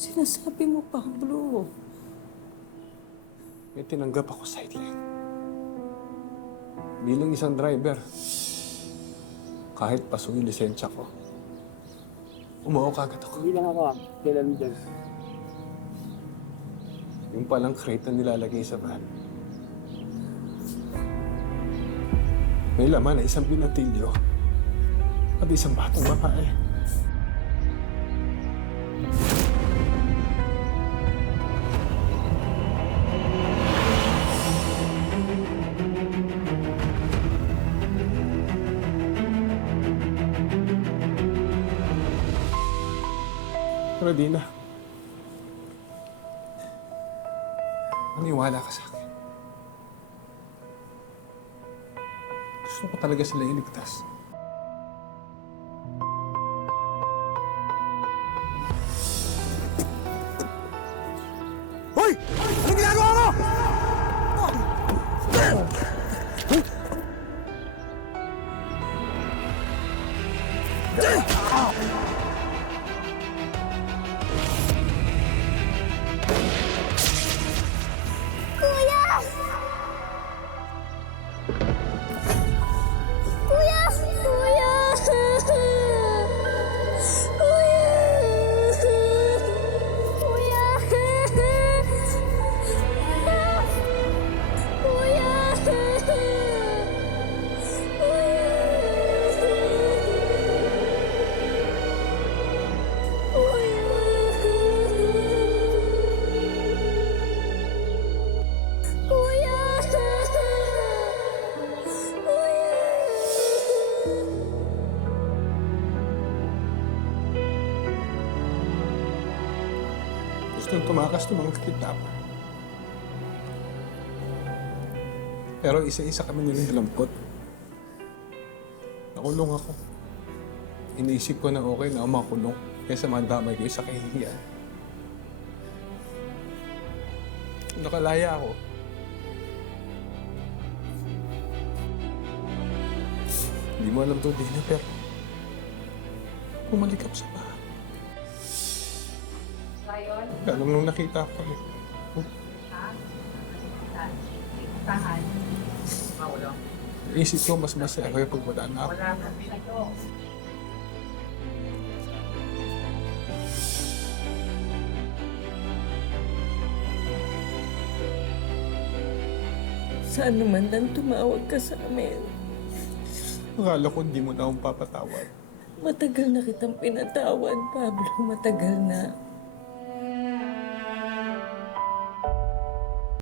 Sinasabi mo, Pablo. May tinanggap ako sideline. Bilang isang driver, kahit pasok yung lisensya ko, umawa kagad ako. Hindi lang ako kailan dyan. Yung palang crate na nilalagay sa van. May laman na isang binatilyo at isang batang babae. Pero Dina, maniwala ka sa akin. Gusto ko talaga sila iligtas. Hoy! Anong ginagawa mo? Kuya! Kuya! Kuya! Kuya! Kuya! Kuya! Kuya! Gustong tumakas ng mga kidnapper. Pero isa-isa kami nilalampot. Nakulong ako. Iniisip ko na okay na ako makulong kaysa mandamay ko sa kahihiyan. Nakalaya ako. Hindi mo alam to, Dina, pero bumalik ako sa bahay. Ngayon, Lalo nung nakita ko eh. tahan. Wala. Isip ko mas masaya ko pag wala na ako. Wala na ito. Saan naman lang tumawag ka sa amin? Akala ko hindi mo na akong papatawad. Matagal na kitang pinatawad, Pablo. Matagal na.